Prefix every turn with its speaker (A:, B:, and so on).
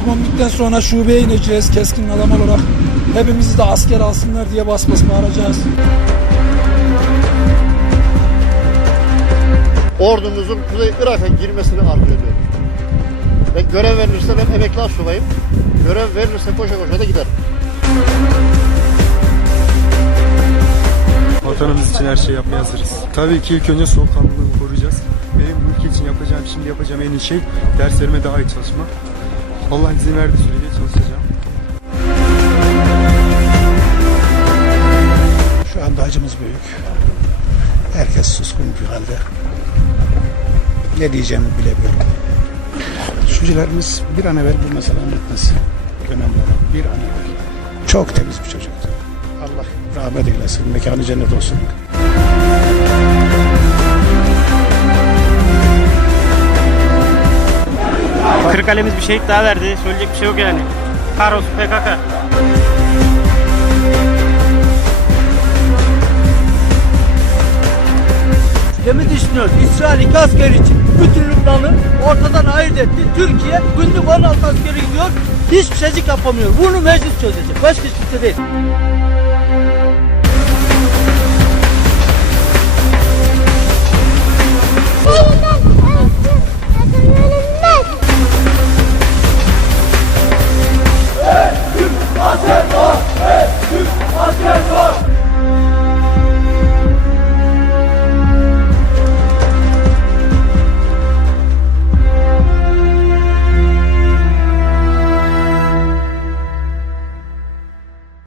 A: cenazemizi gömdükten sonra şubeye ineceğiz keskin adam olarak. Hepimizi de asker alsınlar diye bas bas bağıracağız.
B: ordumuzun Kuzey Irak'a girmesini arzu ediyorum. Ben görev verilirse ben emekli subayım. Görev verilirse koşa koşa da giderim.
C: Vatanımız için her şeyi yapmaya hazırız. Tabii ki ilk önce soğukkanlılığımı koruyacağız. Benim bu ülke için yapacağım, şimdi yapacağım en iyi şey derslerime daha iyi çalışmak. Allah izin verdiği sürece çalışacağım.
D: Şu anda acımız büyük. Herkes suskun bir halde. Ne diyeceğimi bilemiyorum. Düşüncelerimiz bir an evvel bu meselenin bitmesi. Önemli olan bir an evvel. Çok temiz bir çocuktu. Allah rahmet eylesin. Mekanı cennet olsun.
E: Kırıkkale'miz bir şehit daha verdi. Söyleyecek bir şey yok yani. Kahrolsun PKK.
F: Demin düşünüyoruz. İsrail iki asker için bütün Lübnan'ı ortadan ayırt etti. Türkiye günlük 16 askeri gidiyor. Hiçbir şeycik yapamıyor. Bunu meclis çözecek. Başka hiçbir şey değil.